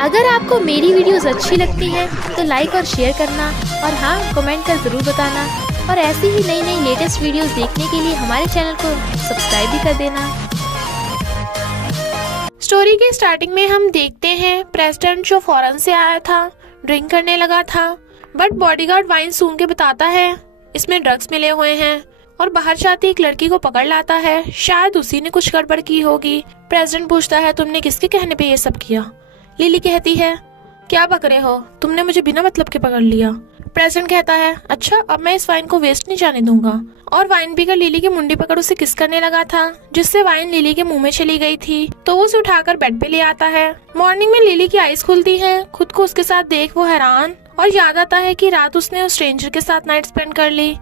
अगर आपको मेरी वीडियोस अच्छी लगती हैं तो लाइक और शेयर करना और हाँ कमेंट कर ज़रूर बताना और ऐसी ही नई नई लेटेस्ट वीडियोस देखने के लिए हमारे चैनल को सब्सक्राइब भी कर देना। स्टोरी के स्टार्टिंग में हम देखते हैं प्रेसिडेंट जो फॉरेन से आया था, ड्रिंक करने लगा था, बट बॉडीगार्ड वाइन सूंघ के बताता है इसमें ड्रग्स मिले हुए हैं और बाहर जाती एक लड़की को पकड़ लाता है। शायद उसी ने कुछ गड़बड़ की होगी। प्रेसिडेंट पूछता है तुमने किसके कहने पे ये सब किया? लिली कहती है क्या बक रहे हो, तुमने मुझे बिना मतलब के पकड़ लिया। प्रेसिडेंट कहता है अच्छा अब मैं इस वाइन को वेस्ट नहीं जाने दूंगा, और वाइन पीकर लिली की मुंडी पकड़ उसे किस करने लगा था, जिससे वाइन लिली के मुंह में चली गई थी। तो वो उसे उठाकर बेड पे ले आता है। मॉर्निंग में लिली की आईज खुलती है, खुद को उसके साथ देख वो हैरान, और याद आता है कि रात उसने उस स्ट्रेंजर के साथ नाइट स्पेंड कर ली,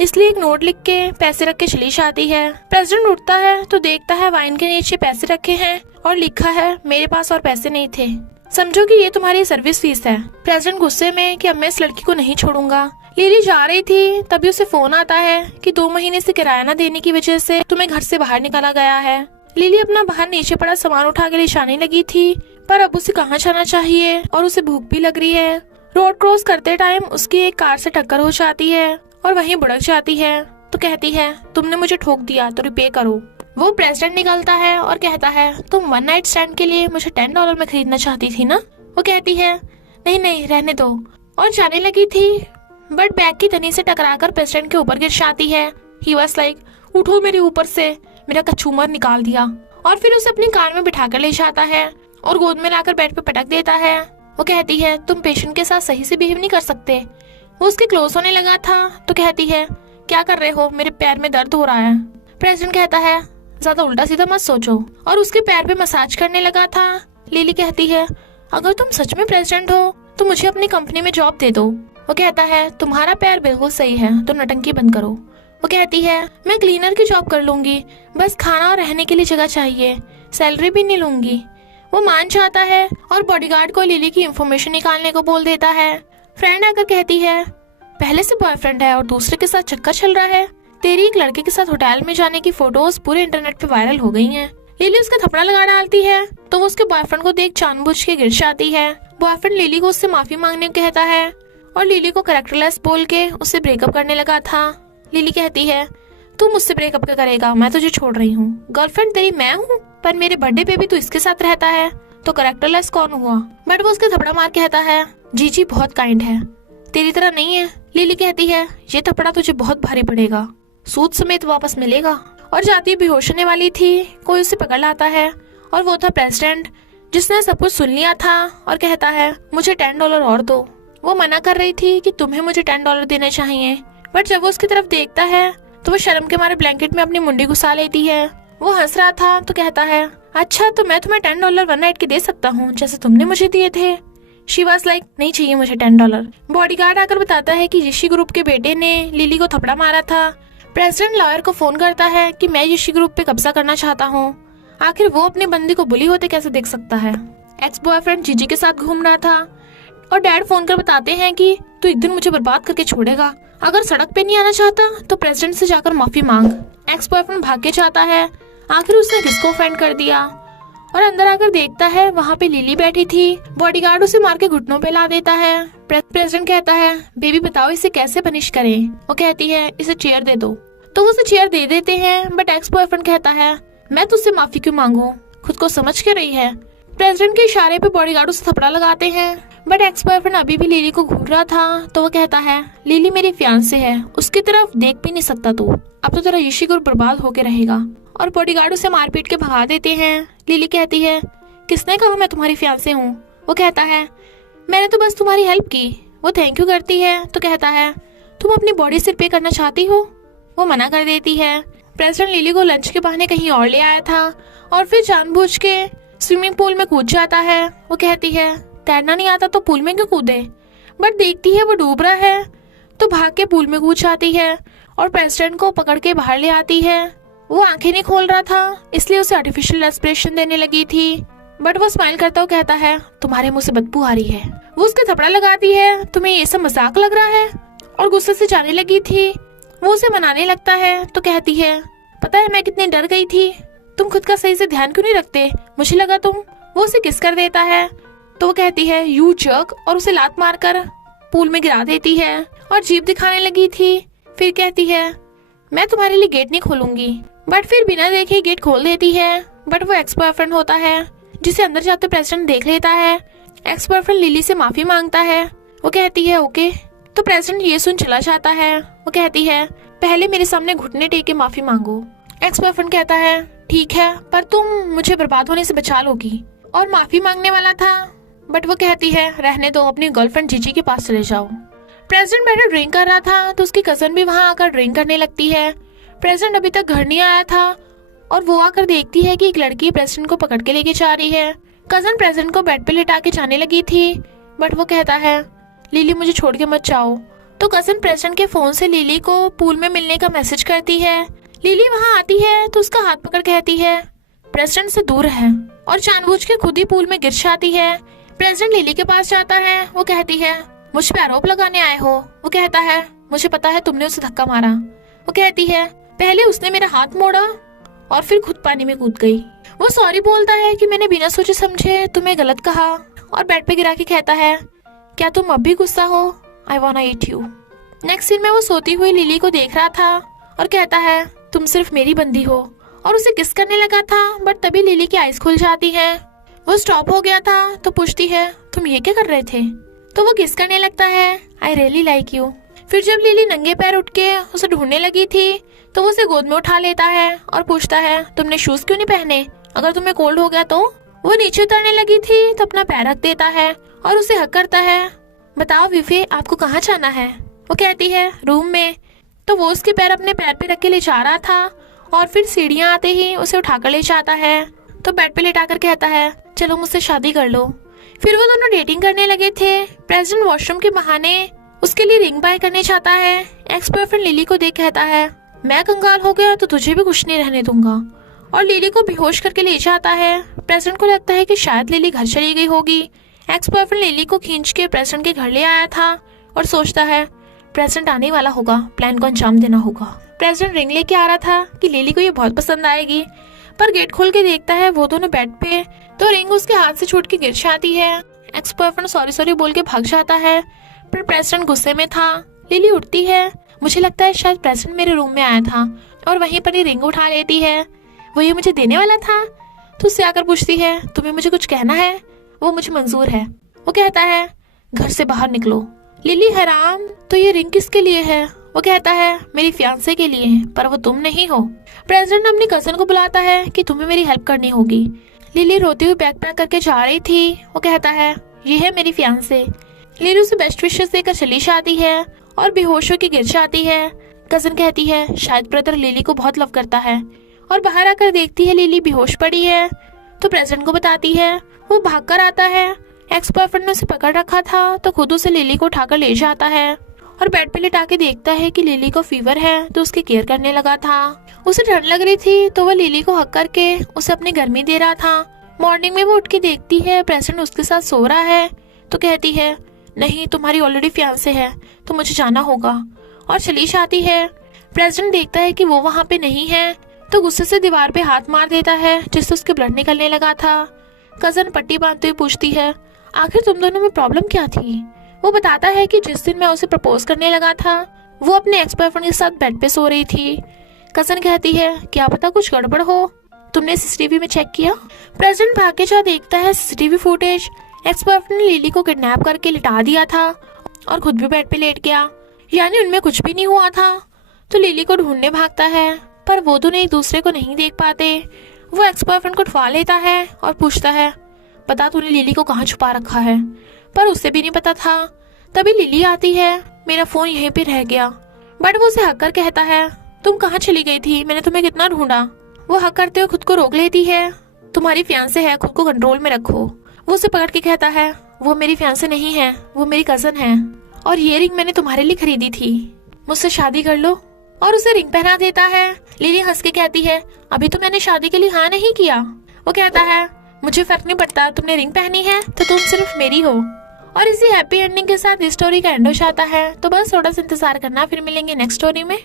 इसलिए एक नोट लिख के पैसे रख के चली जाती है। प्रेसिडेंट उठता है तो देखता है वाइन के नीचे पैसे रखे हैं और लिखा है मेरे पास और पैसे नहीं थे, समझो कि ये तुम्हारी सर्विस फीस है। प्रेसिडेंट गुस्से में कि अब मैं इस लड़की को नहीं छोड़ूंगा। लिली जा रही थी तभी उसे फोन आता है कि 2 महीने से किराया न देने की वजह से तुम्हें घर से बाहर निकाला गया है। लिली अपना बाहर नीचे पड़ा सामान उठा के ले जाने लगी थी, पर अब उसे कहाँ जाना चाहिए और उसे भूख भी लग रही है। रोड क्रॉस करते टाइम उसकी एक कार से टक्कर हो जाती है और वहीं बुड़क जाती है। तो कहती है तुमने मुझे ठोक दिया तो रिपे करो। वो प्रेसिडेंट निकलता है और कहता है तुम 1 नाइट स्टैंड के लिए मुझे $10 में खरीदना चाहती थी ना? वो कहती है नहीं नहीं रहने दो, और जाने लगी थी, बट बैग की तनी से टकराकर प्रेसिडेंट के ऊपर गिर जाती है। ही वाज लाइक उठो मेरे ऊपर से, मेरा कचूमर निकाल दिया, और फिर उसे अपनी कार में बिठा कर ले जाता है और गोद में लाकर बेड पे पटक देता है। वो कहती है तुम पेशेंट के साथ सही से बिहेव नहीं कर सकते। वो उसके क्लोज होने लगा था तो कहती है क्या कर रहे हो, मेरे पैर में दर्द हो रहा है। प्रेसिडेंट कहता है ज्यादा उल्टा सीधा मत सोचो, और उसके पैर पे मसाज करने लगा था। लिली कहती है अगर तुम सच में प्रेसिडेंट हो तो मुझे अपनी कंपनी में जॉब दे दो। वो कहता है तुम्हारा पैर बिल्कुल सही है तो नटंकी बंद करो। वो कहती है मैं क्लीनर की जॉब कर लूंगी, बस खाना और रहने के लिए जगह चाहिए, सैलरी भी नहीं लूंगी। वो मान जाता है और बॉडीगार्ड को लिली की इंफॉर्मेशन निकालने को बोल देता है। फ्रेंड आकर कहती है पहले से बॉयफ्रेंड है और दूसरे के साथ चक्कर चल रहा है, तेरी एक लड़के के साथ होटल में जाने की फोटोज पूरे इंटरनेट पे वायरल हो गई हैं। लिली उसका थप्पड़ा लगा डालती है तो वो उसके बॉयफ्रेंड को देख जानबूझ के गिर जाती है। बॉयफ्रेंड लिली को उससे माफी मांगने को कहता है और लिली को कैरेक्टरलेस बोल के उससे ब्रेकअप करने लगा था। लिली कहती है तू मुझसे ब्रेकअप क्या करेगा, मैं तुझे छोड़ रही हूँ, गर्लफ्रेंड तेरी मैं हूँ, पर मेरे बर्थडे पे भी तू इसके साथ रहता है, तो कैरेक्टरलेस कौन हुआ? बट वो उसके थप्पड़ा मार कहता है जी बहुत काइंड है, तेरी तरह नहीं है। लिली कहती है ये थप्पड़ा तुझे बहुत भारी पड़ेगा, सूद समेत वापस मिलेगा। और जाती बेहोश होने वाली थी, कोई उसे पकड़ लाता है और वो था प्रेसिडेंट, जिसने सब कुछ सुन लिया था और कहता है मुझे $10 और दो। वो मना कर रही थी कि तुम्हें मुझे $10 देने चाहिए, बट जब वो उसकी तरफ देखता है तो वो शर्म के मारे ब्लैंकेट में अपनी मुंडी घुसा लेती है। वो हंस रहा था तो कहता है अच्छा तो मैं तुम्हें $10 1 नाइट के दे सकता हूँ जैसे तुमने मुझे दिए थे। शी वाज लाइक नहीं चाहिए मुझे $10। बॉडीगार्ड आकर बताता है कि ऋषि ग्रुप के बेटे ने लिली को थप्पड़ा मारा था। प्रेसिडेंट लॉयर को फोन करता है कि मैं ऋषि ग्रुप पे कब्जा करना चाहता हूँ। आखिर वो अपने बंदी को बुली होते कैसे देख सकता है? एक्स बॉयफ्रेंड जीजी के साथ घूम रहा था और डैड फोन कर बताते हैं कि तू एक दिन मुझे बर्बाद करके छोड़ेगा, अगर सड़क पे नहीं आना चाहता तो प्रेसिडेंट से जाकर माफी मांग। एक्स बॉयफ्रेंड भाग के जाता है, आखिर उसने किसको ऑफेंड कर दिया, और अंदर आकर देखता है वहाँ पे लिली बैठी थी। बॉडीगार्ड उसे मार के घुटनों पे ला देता है। प्रेसिडेंट कहता है बेबी बताओ इसे कैसे पनिश करें? वो कहती है इसे चेयर दे दो, तो वो उसे चेयर दे देते हैं, बट एक्स बॉयफ्रेंड कहता है मैं तुझसे माफी क्यों मांगू, खुद को समझ के रही है। प्रेसिडेंट के इशारे पे बॉडीगार्ड उसे थप्पड़ा लगाते हैं, बट एक्स बॉयफ्रेंड अभी भी लिली को घूर रहा था तो वो कहता है लिली मेरी फियांसे है, उसकी तरफ देख भी नहीं सकता तू, अब तो तेरा ऋषि गुरु बर्बाद होके रहेगा। और बॉडीगार्ड उसे मारपीट के भगा देते हैं। लिली कहती है किसने कहा मैं तुम्हारी फियांसे हूँ? वो कहता है मैंने तो बस तुम्हारी हेल्प की। वो थैंक यू करती है तो कहता है तुम अपनी बॉडी से पे करना चाहती हो? वो मना कर देती है। प्रेसिडेंट लिली को लंच के बहाने कहीं और ले आया था और फिर जानबूझ के स्विमिंग पूल में कूद जाता है। वो कहती है तैरना नहीं आता तो पूल में क्यों कूदे, बट देखती है वो डूब रहा है तो भाग के पूल में कूद जाती है और प्रेसिडेंट को पकड़ के बाहर ले आती है। वो आंखें नहीं खोल रहा था इसलिए उसे आर्टिफिशियल रेस्पिरेशन देने लगी थी, बट वो स्माइल करता हुआ कहता है तुम्हारे मुंह से बदबू आ रही है। वो उसके थप्पड़ा लगाती है तुम्हें ये सब मजाक लग रहा है, और गुस्से से जाने लगी थी। वो उसे मनाने लगता है तो कहती है पता है मैं कितनी डर गई थी, तुम खुद का सही से ध्यान क्यों नहीं रखते, मुझे लगा तुम। वो उसे किस कर देता है तो वो कहती है यू जर्क, और उसे लात मारकर पूल में गिरा देती है और जीभ दिखाने लगी थी। फिर कहती है मैं तुम्हारे लिए गेट नहीं खोलूंगी, बट फिर बिना देखे गेट खोल देती है। बट वो एक्स बॉयफ्रेंड होता है जिसे अंदर जाते प्रेसिडेंट देख लेता है। एक्स बॉयफ्रेंड लिली से माफी मांगता है। वो कहती है ओके। तो प्रेसिडेंट ये सुन चला जाता है। वो कहती है पहले मेरे सामने घुटने टेक के माफी मांगो। एक्स बॉयफ्रेंड कहता है ठीक है, पर तुम मुझे बर्बाद होने से बचा लोगी, और माफी मांगने वाला था। बट वो कहती है रहने दो, अपनी गर्लफ्रेंड जीजी के पास चले जाओ। प्रेसिडेंट बैठे ड्रिंक कर रहा था तो उसकी कजन भी वहां आकर ड्रिंक करने लगती है। प्रेसिडेंट अभी तक घर नहीं आया था और वो आकर देखती है कि एक लड़की प्रेसिडेंट को पकड़ के लेके जा रही है। कजन प्रेसिडेंट को बेड पे लिटा के जाने लगी थी, बट वो कहता है लिली मुझे छोड़ के मत जाओ। तो कजन प्रेसिडेंट के फोन से लिली को पूल में मिलने का मैसेज करती है। लिली वहां आती है तो उसका हाथ पकड़ कहती है प्रेसिडेंट से दूर है, और जानबूझ के खुद ही पूल में गिर जाती है। प्रेसिडेंट लिली के पास जाता है। वो कहती है मुझ पे आरोप लगाने आए हो। वो कहता है मुझे पता है तुमने उसे धक्का मारा। वो कहती है पहले उसने मेरा हाथ मोड़ा और फिर खुद पानी में कूद गई। वो सॉरी बोलता है कि मैंने बिना सोचे समझे तुम्हें गलत कहा, और बेड पे गिरा के कहता है क्या तुम अब भी गुस्सा हो? I wanna eat you. Next scene में वो सोती हुई लिली को देख रहा था और कहता है तुम सिर्फ मेरी बंदी हो, और उसे किस करने लगा था। बट तभी लिली की आइज खुल जाती है। वो स्टॉप हो गया था तो पूछती है तुम ये क्या कर रहे थे? तो वो किस करने लगता है आई रियली लाइक यू। फिर जब लिली नंगे पैर उठ के उसे ढूंढने लगी थी तो वो उसे गोद में उठा लेता है और पूछता है तुमने शूज क्यों नहीं पहने, अगर तुम्हें कोल्ड हो गया तो। वो नीचे उतरने लगी थी तो अपना पैर रख देता है और उसे हक करता है। बताओ विफे आपको कहाँ जाना है? वो कहती है रूम में। तो वो उसके पैर अपने पैर पे रख के ले जा रहा था और फिर सीढ़ियाँ आते ही उसे उठाकर ले जाता है। तो बेड पे लेटाकर कहता है चलो मुझसे शादी कर लो। फिर वो दोनों डेटिंग करने लगे थे। प्रेसिडेंट वॉशरूम के बहाने उसके लिए रिंग बाय करने चाहता है। एक्स बॉयफ्रेंड लिली को देख कहता है मैं कंगाल हो गया तो तुझे भी कुछ नहीं रहने दूंगा, और लिली को बेहोश करके ले जाता है। प्रेसिडेंट को लगता है कि शायद लिली घर चली गई होगी। एक्स बॉयफ्रेंड लिली को खींच के प्रेसिडेंट के घर ले आया था और सोचता है प्रेसिडेंट आने वाला होगा, प्लान को अंजाम देना होगा। प्रेसिडेंट रिंग लेके आ रहा था कि लिली को ये बहुत पसंद आएगी, पर गेट खोल के देखता है वो दोनों बेड पे, तो रिंग उसके हाथ से छूट के गिर जाती है। एक्स बॉयफ्रेंड सॉरी सॉरी बोल के भाग जाता है, पर प्रेसिडेंट गुस्से में था। लिली उठती है। मुझे लगता है शायद प्रेसिडेंट मेरे रूम में आया था, और वहीं पर ये रिंग उठा लेती है। वो ये मुझे देने वाला था। तो उससे आकर पूछती है तुम्हें मुझे कुछ कहना है? वो मुझे मंजूर है। वो कहता है घर से बाहर निकलो। लिली हैरान तो ये रिंग किसके लिए है? वो कहता है मेरी फियांसे के लिए है, पर वो तुम नहीं हो। प्रेसिडेंट अपनी कजन को बुलाता है कि तुम्हें मेरी हेल्प करनी होगी। लिली रोती हुई बैग पैक करके जा रही थी। वो कहता है ये है मेरी फियांसे। लिली उसे बेस्ट विशेस देकर चली जाती है और बेहोश होकर गिर जाती है। कजन कहती है शायद ब्रदर लिली को बहुत लव करता है, और बाहर आकर देखती है लिली बेहोश पड़ी है। तो प्रेसिडेंट को बताती है। वो भागकर आता है। एक्स बॉयफ्रेंड ने उसे पकड़ रखा था तो खुद उसे लिली को उठाकर ले जाता है और बेड पे लिटा के देखता है कि लिली को फीवर है, तो उसकी केयर करने लगा था। उसे ठंड लग रही थी तो वह लिली को हक करके उसे अपनी गर्मी दे रहा था। मॉर्निंग में वो उठ के देखती है प्रेसिडेंट उसके साथ सो रहा है, तो कहती है नहीं तुम्हारी ऑलरेडी फियांसे है तो मुझे जाना होगा, और चली जाती है। प्रेसिडेंट देखता है कि वो वहाँ पे नहीं है तो गुस्से से दीवार पे हाथ मार देता है जिससे उसके ब्लड निकलने लगा था। कजन पट्टी बांधते हुए पूछती है आखिर तुम दोनों में प्रॉब्लम क्या थी? वो बताता है कि जिस दिन मैं उसे प्रपोज करने लगा था वो अपने एक्स बॉयफ्रेंड के साथ बेड पे सो रही थी। कजन कहती है क्या पता कुछ गड़बड़ हो, तुमने सीसीटीवी में चेक किया? प्रेसिडेंट भाग के जा देखता है सीसीटीवी फुटेज। एक्स बॉयफ्रेंड ने लिली को किडनैप करके लिटा दिया था और खुद भी बेड पे लेट गया, यानी उनमें कुछ भी नहीं हुआ था। तो लिली को ढूंढने भागता है, पर वो दोनों एक दूसरे को नहीं देख पाते। वो एक्स बॉयफ्रेंड को उठवा लेता है और पूछता है पता तूने लिली को कहाँ छुपा रखा है, पर उसे भी नहीं पता था। तभी लिली आती है। मेरा फोन यहीं पे रह गया। बट वो उसे हक कर कहता है तुम कहाँ चली गई थी, मैंने तुम्हें कितना ढूंढा। वो हक करते हुए खुद को रोक लेती है। तुम्हारी फियांसे है, खुद को कंट्रोल में रखो। वो उसे पकड़ के कहता है वो मेरी फियांसे नहीं है, वो मेरी कजन है, और ये रिंग मैंने तुम्हारे लिए खरीदी थी, मुझसे शादी कर लो। और उसे रिंग पहना देता है। लिली हंस के कहती है अभी तो मैंने शादी के लिए हाँ नहीं किया। वो कहता है मुझे फर्क नहीं पड़ता, तुमने रिंग पहनी है तो तुम सिर्फ मेरी हो। और इसी हैप्पी एंडिंग के साथ इस स्टोरी का एंड हो जाता है। तो बस थोड़ा सा इंतजार करना, फिर मिलेंगे नेक्स्ट स्टोरी में।